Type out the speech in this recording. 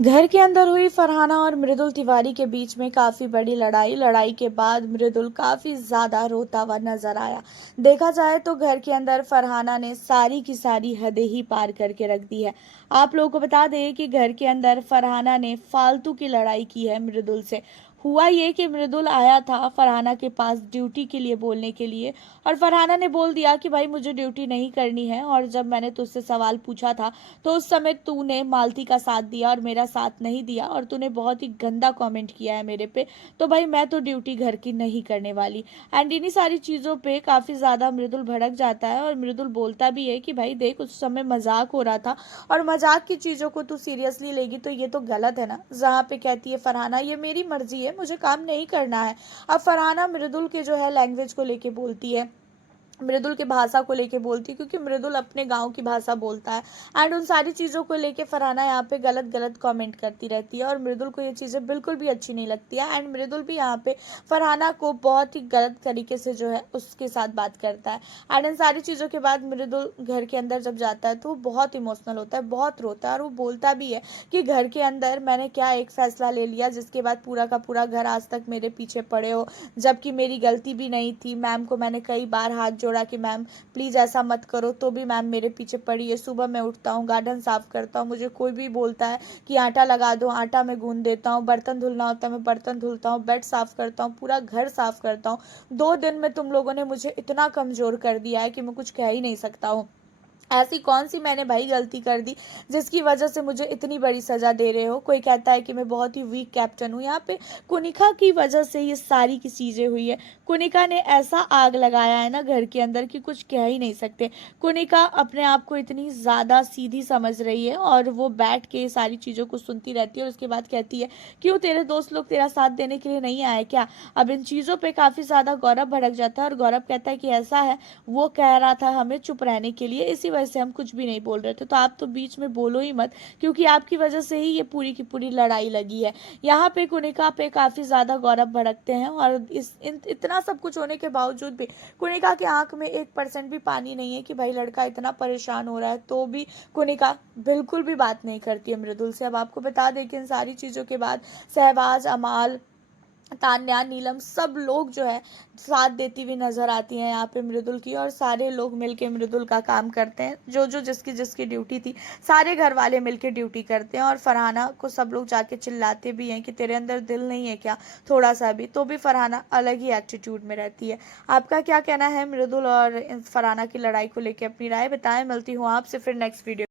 घर के अंदर हुई फरहाना और मृदुल तिवारी के बीच में काफी बड़ी लड़ाई के बाद मृदुल काफी ज्यादा रोता हुआ नजर आया। देखा जाए तो घर के अंदर फरहाना ने सारी की सारी हदें ही पार करके रख दी है। आप लोगों को बता दें कि घर के अंदर फरहाना ने फालतू की लड़ाई की है मृदुल से। हुआ ये कि मृदुल आया था फरहाना के पास ड्यूटी के लिए बोलने के लिए, और फरहाना ने बोल दिया कि भाई मुझे ड्यूटी नहीं करनी है, और जब मैंने तुझसे सवाल पूछा था तो उस समय तूने मालती का साथ दिया और मेरा साथ नहीं दिया, और तूने बहुत ही गंदा कमेंट किया है मेरे पे। तो भाई मैं तो ड्यूटी घर की नहीं करने वाली। एंड इन्हीं सारी चीज़ों पे काफ़ी ज़्यादा मृदुल भड़क जाता है, और मृदुल बोलता भी है कि भाई देख उस समय मजाक हो रहा था, और मजाक की चीज़ों को तू सीरियसली लेगी तो ये तो गलत है ना। जहाँ पे कहती है फरहाना ये मेरी मर्जी है, मुझे काम नहीं करना है। अब फरहाना मृदुल के जो है लैंग्वेज को लेके बोलती है, मृदुल की भाषा को लेके बोलती है, क्योंकि मृदुल अपने गांव की भाषा बोलता है। एंड उन सारी चीज़ों को लेके फरहाना यहाँ पे गलत गलत कमेंट करती रहती है, और मृदुल को ये चीज़ें बिल्कुल भी अच्छी नहीं लगती है। एंड मृदुल भी यहाँ पे फरहाना को बहुत ही गलत तरीके से जो है उसके साथ बात करता है। एंड इन सारी चीज़ों के बाद मृदुल घर के अंदर जब जाता है तो वो बहुत इमोशनल होता है, बहुत रोता है, और वो बोलता भी है कि घर के अंदर मैंने क्या एक फैसला ले लिया जिसके बाद पूरा का पूरा घर आज तक मेरे पीछे पड़े हो, जबकि मेरी गलती भी नहीं थी। मैम को मैंने कई बार हाथ जोड़ा कि मैम प्लीज़ ऐसा मत करो, तो भी मैम मेरे पीछे पड़ी है। सुबह मैं उठता हूँ, गार्डन साफ करता हूँ, मुझे कोई भी बोलता है कि आटा लगा दो, आटा मैं गूंद देता हूँ, बर्तन धुलना होता है मैं बर्तन धुलता हूँ, बेड साफ करता हूँ, पूरा घर साफ करता हूँ। 2 दिन में तुम लोगों ने मुझे इतना कमज़ोर कर दिया है कि मैं कुछ कह ही नहीं सकता हूँ। ऐसी कौन सी मैंने भाई गलती कर दी जिसकी वजह से मुझे इतनी बड़ी सजा दे रहे हो। कोई कहता है कि मैं बहुत ही वीक कैप्टन हूँ। यहाँ पे कुनिका की वजह से ये सारी की चीज़ें हुई है। कुनिका ने ऐसा आग लगाया है ना घर के अंदर कि कुछ कह ही नहीं सकते। कुनिका अपने आप को इतनी ज़्यादा सीधी समझ रही है, और वो बैठ के सारी चीज़ों को सुनती रहती है, और उसके बाद कहती है क्यों तेरे दोस्त लोग तेरा साथ देने के लिए नहीं आए क्या। अब इन चीज़ों पर काफ़ी ज़्यादा गौरव भड़क जाता है, और गौरव कहता है कि ऐसा है, वो कह रहा था हमें चुप रहने के लिए, इसी वजह से हम कुछ भी नहीं बोल रहे थे, तो आप तो बीच में बोलो ही मत, क्योंकि आपकी वजह से ही ये पूरी की पूरी लड़ाई लगी है। यहाँ पे कुनिका पे काफ़ी ज़्यादा गौरव भड़कते हैं, और इतना सब कुछ होने के बावजूद भी कुनिका की आंख में 1% भी पानी नहीं है कि भाई लड़का इतना परेशान हो रहा है, तो भी कुनिका बिल्कुल भी बात नहीं करती है मृदुल से। अब आपको बता दें कि इन सारी चीज़ों के बाद सहवाज, अमाल, तान्या, नीलम सब लोग जो है साथ देती हुई नजर आती हैं यहाँ पे मृदुल की, और सारे लोग मिलके मृदुल का काम करते हैं। जो जो जिसकी जिसकी ड्यूटी थी सारे घर वाले मिलके ड्यूटी करते हैं, और फरहाना को सब लोग जाके चिल्लाते भी हैं कि तेरे अंदर दिल नहीं है क्या थोड़ा सा भी, तो भी फरहाना अलग ही एटीट्यूड में रहती है। आपका क्या कहना है मृदुल और फरहाना की लड़ाई को लेकर? अपनी राय बताएं। मिलती हूँ आपसे फिर नेक्स्ट वीडियो।